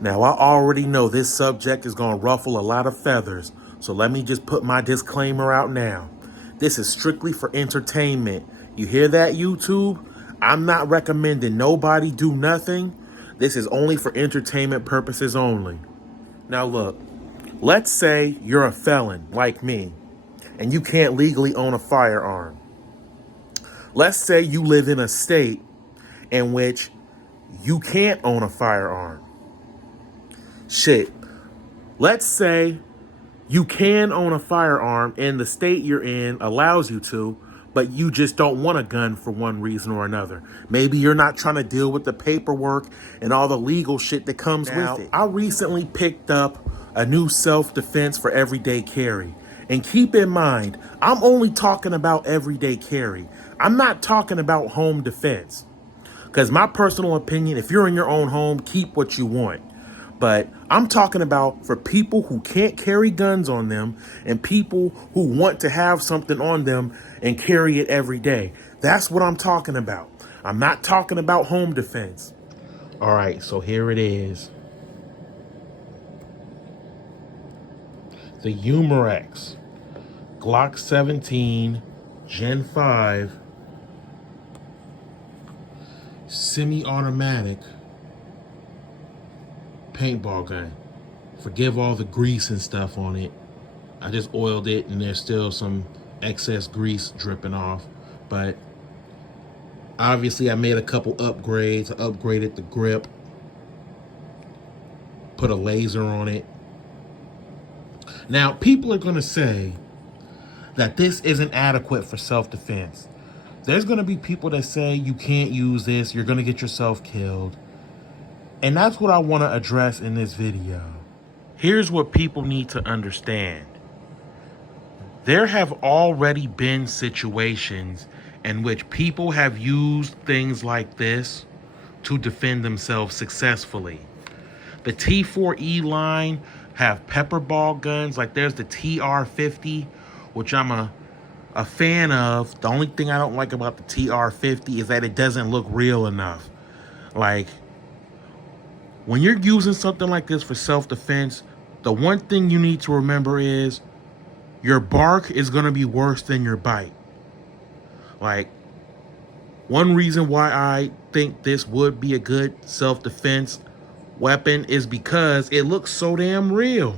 Now, I already know this subject is going to ruffle a lot of feathers, so let me just put my disclaimer out now. This is strictly for entertainment. You hear that, YouTube? I'm not recommending nobody do nothing. This is only for entertainment purposes only. Now, look, let's say you're a felon like me, and you can't legally own a firearm. Let's say you live in a state in which you can't own a firearm. Shit. Let's say you can own a firearm and the state you're in allows you to, but you just don't want a gun for one reason or another. Maybe you're not trying to deal with the paperwork and all the legal shit that comes with it. I recently picked up a new self-defense for everyday carry. And keep in mind, I'm only talking about everyday carry. I'm not talking about home defense. Because my personal opinion, if you're in your own home, keep what you want. But I'm talking about for people who can't carry guns on them and people who want to have something on them and carry it every day. That's what I'm talking about. I'm not talking about home defense. All right, so here it is. The Humorex Glock 17 Gen 5 semi-automatic paintball gun. Forgive all the grease and stuff on it. I just oiled it and there's still some excess grease dripping off. But obviously I made a couple upgrades. I upgraded the grip, put a laser on it. Now, people are gonna say that this isn't adequate for self-defense. There's gonna be people that say you can't use this, you're gonna get yourself killed. And that's what I wanna address in this video. Here's what people need to understand. There have already been situations in which people have used things like this to defend themselves successfully. The T4E line have pepper ball guns, like there's the TR50, which I'm a fan of. The only thing I don't like about the TR50 is that it doesn't look real enough. Like, when you're using something like this for self-defense, the one thing you need to remember is your bark is going to be worse than your bite. Like, one reason why I think this would be a good self-defense weapon is because it looks so damn real.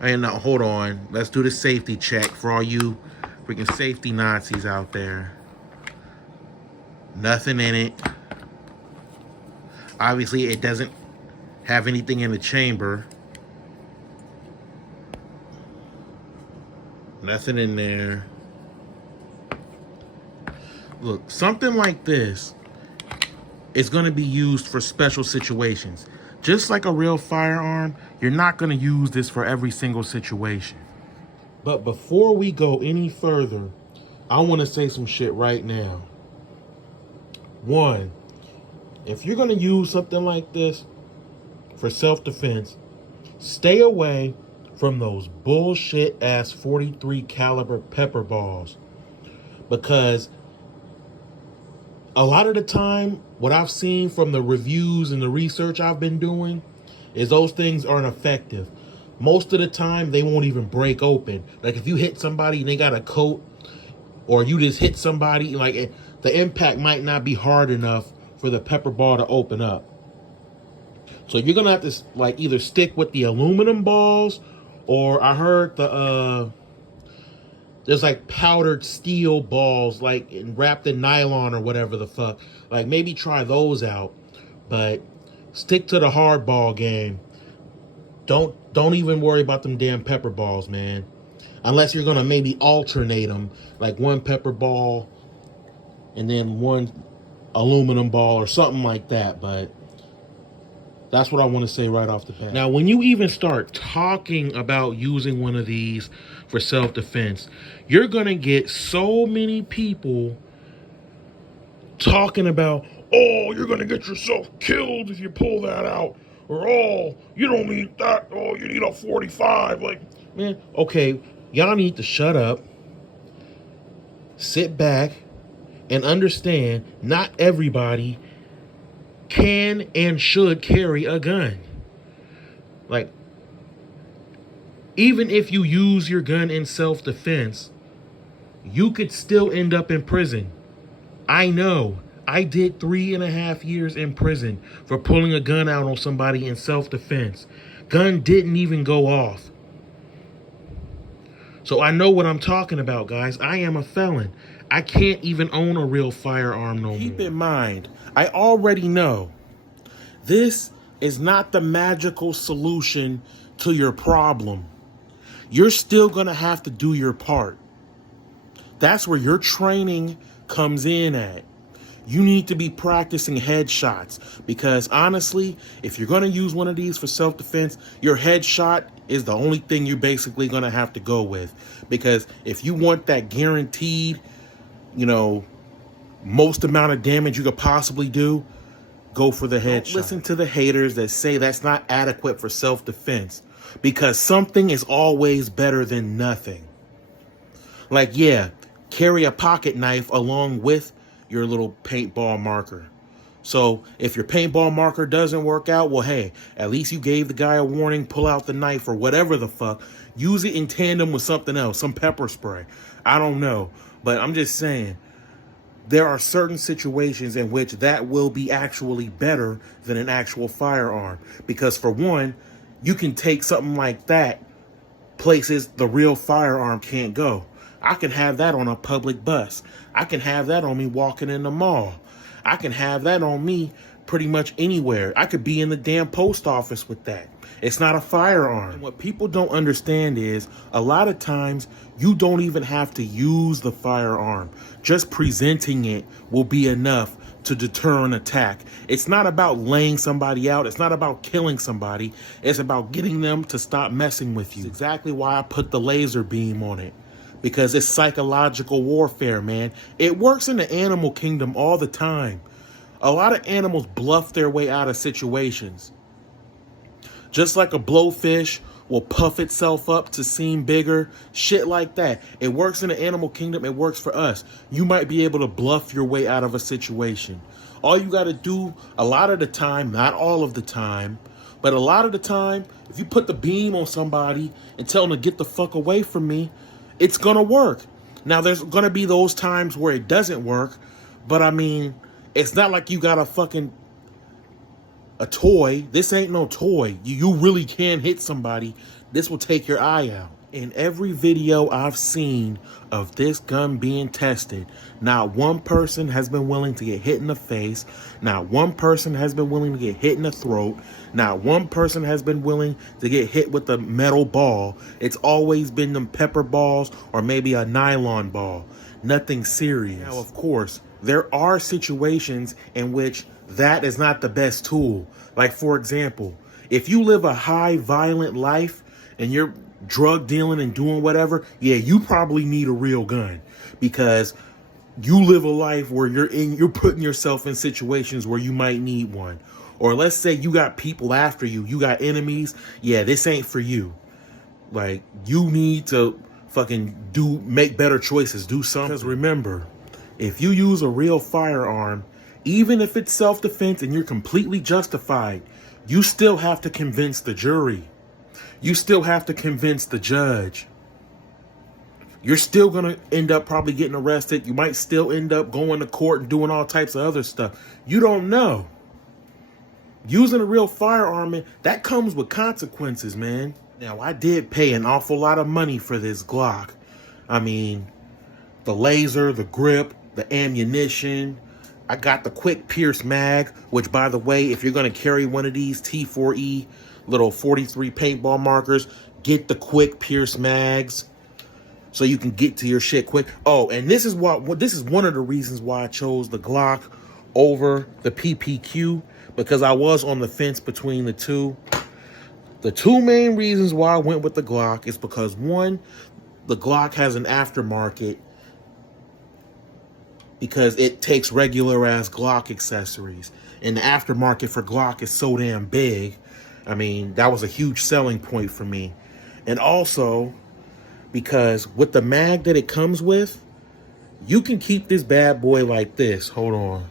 And now, hold on. Let's do the safety check for all you freaking safety Nazis out there. Nothing in it. Obviously, it doesn't have anything in the chamber. Nothing in there. Look, something like this is going to be used for special situations. Just like a real firearm, you're not going to use this for every single situation. But before we go any further, I want to say some shit right now. One, if you're going to use something like this for self-defense, stay away from those bullshit ass 43 caliber pepper balls. Because a lot of the time, what I've seen from the reviews and the research I've been doing is those things aren't effective. Most of the time, they won't even break open. Like if you hit somebody and they got a coat, or you just hit somebody, like the impact might not be hard enough for the pepper ball to open up. So you're gonna have to like either stick with the aluminum balls, or I heard there's like powdered steel balls, like wrapped in nylon or whatever the fuck. Like maybe try those out, but stick to the hardball game. Don't even worry about them damn pepper balls, man. Unless you're gonna maybe alternate them, like one pepper ball and then one aluminum ball or something like that. But that's what I want to say right off the bat. Now, when you even start talking about using one of these for self-defense, you're going to get so many people talking about, oh, you're going to get yourself killed if you pull that out. Or, oh, you don't need that. Oh, you need a 45. Like, man, okay, y'all need to shut up, sit back, and understand not everybody can and should carry a gun. Like, even if you use your gun in self-defense, you could still end up in prison. I know. I did 3.5 years in prison for pulling a gun out on somebody in self-defense. Gun didn't even go off. So I know what I'm talking about, guys. I am a felon. I can't even own a real firearm no more. Keep in mind, I already know this is not the magical solution to your problem. You're still going to have to do your part. That's where your training comes in at. You need to be practicing headshots because honestly, if you're going to use one of these for self-defense, your headshot is the only thing you're basically going to have to go with. Because if you want that guaranteed, most amount of damage you could possibly do, go for the headshot. Don't listen to the haters that say that's not adequate for self-defense, because something is always better than nothing. Like, yeah, carry a pocket knife along with your little paintball marker. So if your paintball marker doesn't work out, well, hey, at least you gave the guy a warning, pull out the knife or whatever the fuck. Use it in tandem with something else, some pepper spray. I don't know, but I'm just saying, there are certain situations in which that will be actually better than an actual firearm. Because for one, you can take something like that places the real firearm can't go. I can have that on a public bus. I can have that on me walking in the mall. I can have that on me pretty much anywhere. I could be in the damn post office with that. It's not a firearm. And what people don't understand is a lot of times you don't even have to use the firearm. Just presenting it will be enough to deter an attack. It's not about laying somebody out. It's not about killing somebody. It's about getting them to stop messing with you. That's exactly why I put the laser beam on it. Because it's psychological warfare, man. It works in the animal kingdom all the time. A lot of animals bluff their way out of situations. Just like a blowfish will puff itself up to seem bigger, shit like that. It works in the animal kingdom. It works for us. You might be able to bluff your way out of a situation. All you got to do a lot of the time, not all of the time, but a lot of the time, if you put the beam on somebody and tell them to get the fuck away from me, it's going to work. Now, there's going to be those times where it doesn't work, but I mean, it's not like you got a toy. This ain't no toy. You really can hit somebody. This will take your eye out. In every video I've seen of this gun being tested, not one person has been willing to get hit in the face. Not one person has been willing to get hit in the throat. Not one person has been willing to get hit with a metal ball. It's always been them pepper balls or maybe a nylon ball. Nothing serious. Now, of course, there are situations in which that is not the best tool. Like, for example, if you live a high violent life and you're drug dealing and doing whatever, yeah, you probably need a real gun, because you live a life where you're putting yourself in situations where you might need one. Or let's say you got people after you, you got enemies. Yeah, this ain't for you. Like, you need to fucking make better choices, do something. Because remember, if you use a real firearm, even if it's self-defense and you're completely justified, you still have to convince the jury. You still have to convince the judge. You're still going to end up probably getting arrested. You might still end up going to court and doing all types of other stuff. You don't know. Using a real firearm, that comes with consequences, man. Now, I did pay an awful lot of money for this Glock. I mean, the laser, the grip, the ammunition. I got the quick pierce mag, which, by the way, if you're going to carry one of these T4E little 43 paintball markers, get the quick pierce mags so you can get to your shit quick. Oh, and this is one of the reasons why I chose the Glock over the PPQ, because I was on the fence between the two. The two main reasons why I went with the Glock is because, one, the Glock has an aftermarket because it takes regular ass Glock accessories, and the aftermarket for Glock is so damn big. I mean, that was a huge selling point for me. And also because with the mag that it comes with, you can keep this bad boy like this. Hold on.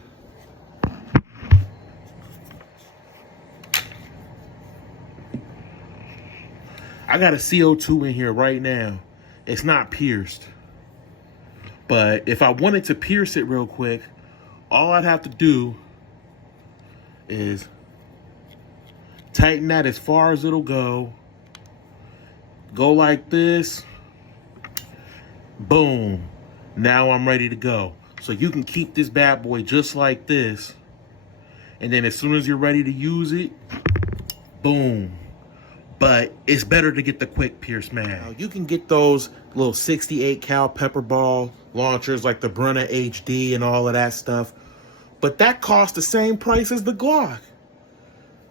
I got a CO2 in here right now. It's not pierced. But if I wanted to pierce it real quick, all I'd have to do is tighten that as far as it'll go. Go like this. Boom. Now I'm ready to go. So you can keep this bad boy just like this. And then as soon as you're ready to use it, boom. But it's better to get the quick pierce mag. Now, you can get those little 68 cal pepper ball launchers like the Brunner HD and all of that stuff. But that costs the same price as the Glock.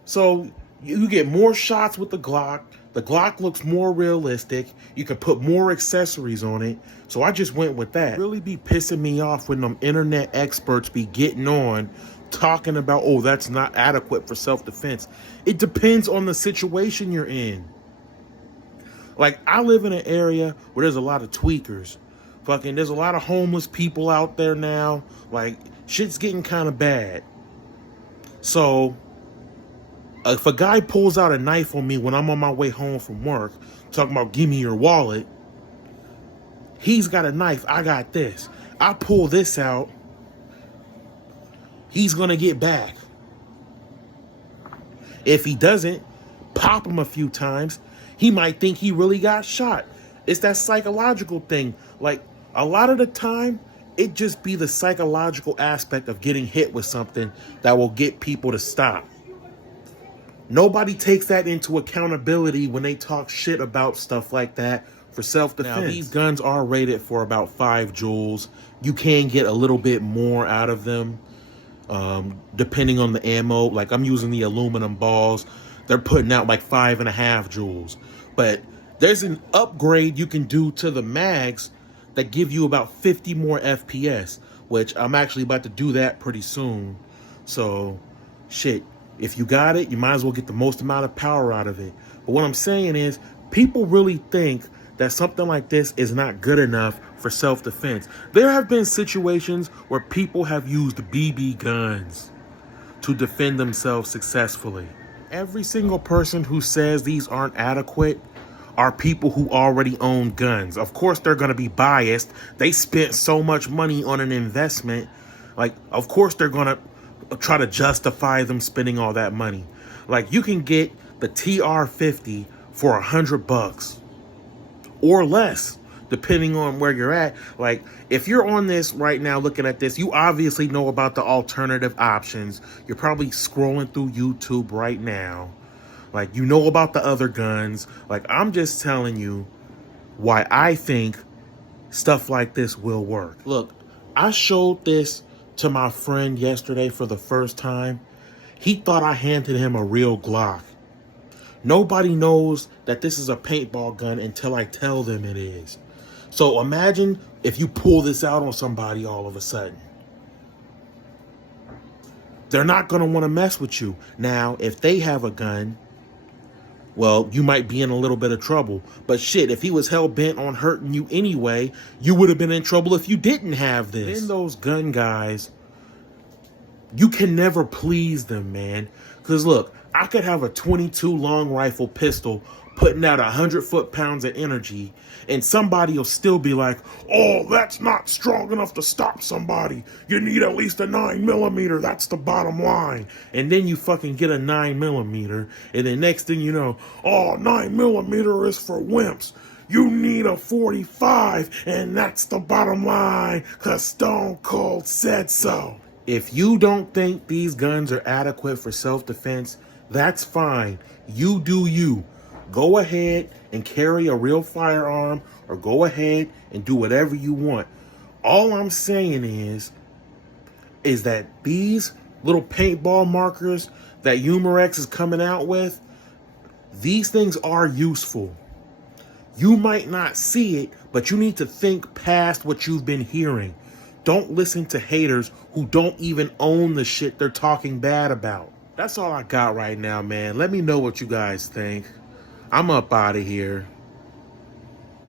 So you get more shots with the Glock. The Glock looks more realistic. You can put more accessories on it. So I just went with that. It really be pissing me off when them internet experts be getting on talking about, oh, that's not adequate for self-defense. It depends on the situation you're in. Like, I live in an area where there's a lot of tweakers. Fucking, there's a lot of homeless people out there now. Like, shit's getting kind of bad. So if a guy pulls out a knife on me when I'm on my way home from work, talking about give me your wallet, he's got a knife, I got this. I pull this out, he's gonna get back. If he doesn't, pop him a few times, he might think he really got shot. It's that psychological thing. Like, a lot of the time, it just be the psychological aspect of getting hit with something that will get people to stop. Nobody takes that into accountability when they talk shit about stuff like that for self-defense. Now, these guns are rated for about 5 joules. You can get a little bit more out of them, depending on the ammo. Like, I'm using the aluminum balls. They're putting out like 5.5 joules. But there's an upgrade you can do to the mags that give you about 50 more FPS, which I'm actually about to do that pretty soon. So, shit. If you got it, you might as well get the most amount of power out of it. But what I'm saying is, people really think that something like this is not good enough for self-defense. There have been situations where people have used BB guns to defend themselves successfully. Every single person who says these aren't adequate are people who already own guns. Of course, they're going to be biased. They spent so much money on an investment. Like, of course, they're going to try to justify them spending all that money. Like, you can get the TR50 for $100 or less, depending on where you're at. Like, if you're on this right now looking at this, you obviously know about the alternative options. You're probably scrolling through YouTube right now. Like, you know about the other guns. Like, I'm just telling you why I think stuff like this will work. Look, I showed this to my friend yesterday for the first time. He thought I handed him a real Glock. Nobody knows that this is a paintball gun until I tell them it is. So imagine if you pull this out on somebody all of a sudden. They're not going to want to mess with you. Now, if they have a gun, well, you might be in a little bit of trouble. But shit, if he was hell-bent on hurting you anyway, you would have been in trouble if you didn't have this. Then those gun guys, you can never please them, man. Because look, I could have a 22 long rifle pistol putting out 100 foot-pounds of energy, and somebody will still be like, oh, that's not strong enough to stop somebody. You need at least a 9mm. That's the bottom line. And then you fucking get a 9mm, and then next thing you know, oh, 9mm is for wimps. You need a 45, and that's the bottom line, because Stone Cold said so. If you don't think these guns are adequate for self-defense, that's fine. You do you. Go ahead and carry a real firearm, or go ahead and do whatever you want. All I'm saying is that these little paintball markers that Umarex is coming out with, these things are useful. You might not see it, but you need to think past what you've been hearing. Don't listen to haters who don't even own the shit they're talking bad about. That's all I got right now, man. Let me know what you guys think. I'm up out of here.